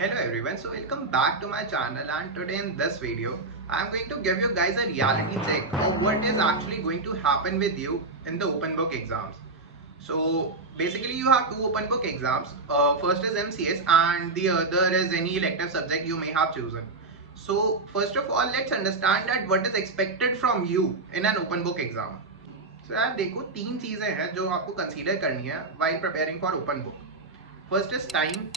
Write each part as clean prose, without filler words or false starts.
Hello everyone, so welcome back to my channel, and today in this video I am going to give you guys a reality check of what is actually going to happen with you in the open book exams. So basically you have two open book exams. First is MCS and the other is any elective subject you may have chosen. So first of all, let's understand that what is expected from you in an open book exam. So यार देखो, तीन चीजें हैं जो आपको consider करनी है while preparing for open book. First is time,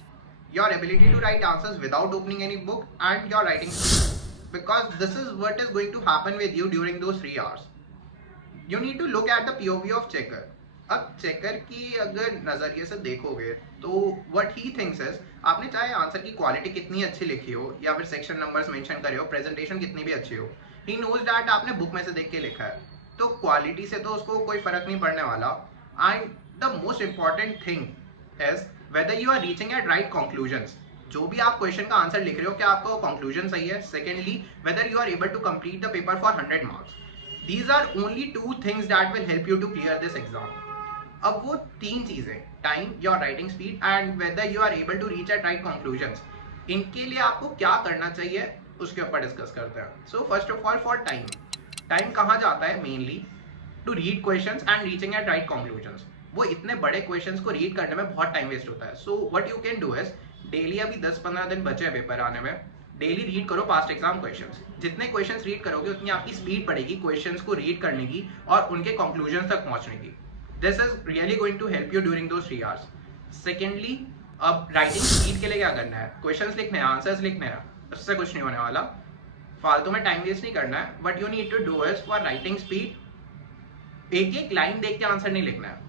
your ability to write answers without opening any book, and your writing speed, because this is what is going to happen with you during those 3 hours. You need to look at the POV of checker. अब checker की अगर नजरिए से देखोगे तो what he thinks is, आपने चाहे answer की क्वालिटी कितनी अच्छी लिखी हो या फिर सेक्शन नंबर्स मेंशन करे हो, प्रेजेंटेशन कितनी भी अच्छी हो, he knows that आपने बुक में से देख के लिखा है, तो क्वालिटी से तो उसको कोई फर्क नहीं पड़ने वाला. And the most important thing is whether you are reaching at right conclusions. जो भी आप क्वेश्चन का आंसर लिख रहे हो, क्या आपका कंक्लूजन सही है. Secondly, whether you are able to complete the paper for 100 marks. These are only two things that will help you to clear this exam. अब वो तीन चीजें, time, your writing speed and whether you are able to reach at right conclusions, इनके लिए आपको क्या करना चाहिए उसके ऊपर डिस्कस करते हैं. So first of all, for time, time कहाँ जाता है mainly to read questions and reaching at right conclusions. वो इतने बड़े क्वेश्चंस को रीड करने में बहुत टाइम वेस्ट होता है. So what you can do is, daily, अभी 10-15 दिन बचे हैं पेपर आने में, डेली रीड करो पास्ट एग्जाम क्वेश्चंस. जितने क्वेश्चंस रीड करोगे उतनी आपकी स्पीड बढ़ेगी क्वेश्चंस को रीड करने की और उनके कंक्लूजन तक पहुंचने की. This is really going to help you during those 3 hours. Secondly, अब राइटिंग स्पीड के लिए क्या करना है, क्वेश्चंस लिखने हैं, आंसर्स लिखने हैं, उससे कुछ नहीं होने वाला. फालतू में टाइम वेस्ट नहीं करना है. What you need to do is, for writing speed, एक एक लाइन देख के आंसर नहीं लिखना है.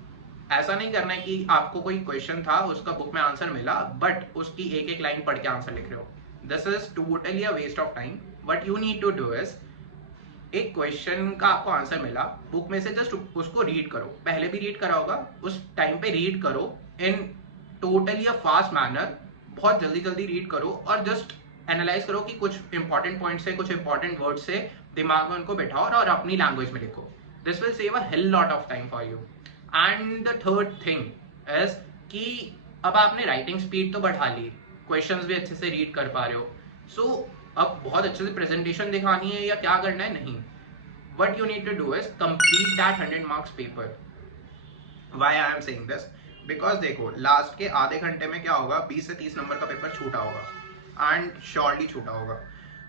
ऐसा नहीं करना है कि आपको कोई क्वेश्चन था, उसका बुक में आंसर मिला, बट उसकी एक एक लाइन पढ़ के आंसर लिख रहे हो. This is totally a waste of time. What you need to do is, एक क्वेश्चन का आपको आंसर मिला, बुक में से जस्ट उसको रीड करो. पहले भी रीड करा होगा, उस टाइम पे रीड करो इन टोटली अ फास्ट मैनर. बहुत जल्दी जल्दी रीड करो और जस्ट एनालाइज करो कि कुछ इंपॉर्टेंट पॉइंट से, कुछ इंपॉर्टेंट वर्ड से दिमाग में उनको बैठाओ और अपनी लैंग्वेज में लिखो. This will save a hell lot of time for you. And the third thing is कि अब आपने राइटिंग स्पीड तो बढ़ा ली, क्वेश्चंस भी अच्छे से रीड कर पा रहे हो, सो अब बहुत अच्छे से प्रेजेंटेशन दिखानी है या क्या करना है, नहीं. What you need to do is complete that 100 marks paper. Why I am saying this, because देखो, लास्ट के आधे घंटे में क्या होगा, 20 से 30 नंबर का पेपर छूटा होगा एंड श्योरली छूटा होगा.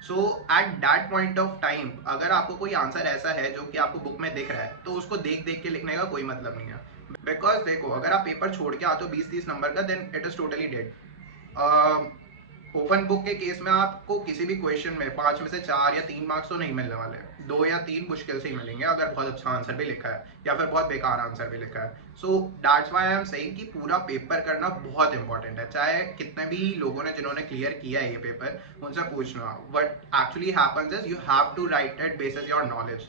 So at that point of time, अगर आपको कोई आंसर ऐसा है जो कि आपको बुक में दिख रहा है, तो उसको देख देख के लिखने का कोई मतलब नहीं है. बिकॉज देखो, अगर आप पेपर छोड़ के आते हो 20-30 नंबर का, then it is totally dead. Open book के केस में आपको किसी भी क्वेश्चन में 5 में से 4 या 3 मार्क्स तो नहीं मिलने वाले, 2 या 3 मुश्किल से ही मिलेंगे अगर बहुत अच्छा आंसर भी लिखा है या फिर बहुत बेकार आंसर भी लिखा है. So that's why I am saying कि पूरा पेपर करना बहुत इंपॉर्टेंट है. चाहे कितने भी लोगों ने जिन्होंने क्लियर किया है ये पेपर, उनसे पूछना. What actually happens is you have to write it basis your knowledge.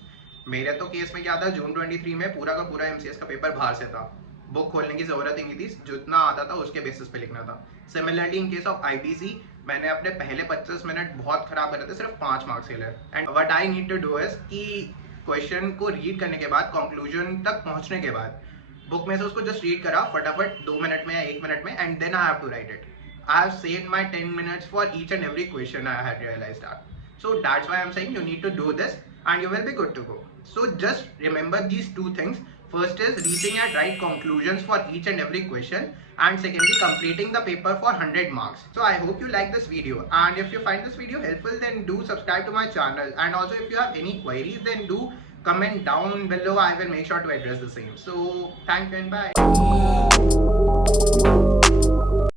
मेरे तो केस में क्या था, जून 23 में पूरा का पूरा एमसीएस का पेपर बाहर से था, बुक खोलने की जरूरत ही नहीं थी, जितना आता था उसके बेसिस पे लिखना था. Similarly in case of IBC, मैंने अपने पहले 25 मिनट बहुत खराब करे थे सिर्फ 5 मार्क्स के लिए. And what I need to do is कि क्वेश्चन को रीड करने के बाद, कंक्लूजन तक पहुंचने के बाद, बुक में से उसको जस्ट रीड करा फटाफट 2 मिनट में या 1 मिनट में, and then I have to write it. I have saved my 10 minutes for each and every question. I have realised that. So that's why I'm saying you need to do this and you will be good to go. So just remember these two things. First is reaching at right conclusions for each and every question, and secondly completing the paper for 100 marks. So I hope you like this video, and if you find this video helpful, then do subscribe to my channel, and also if you have any queries, then do comment down below. I will make sure to address the same. So thank you and bye.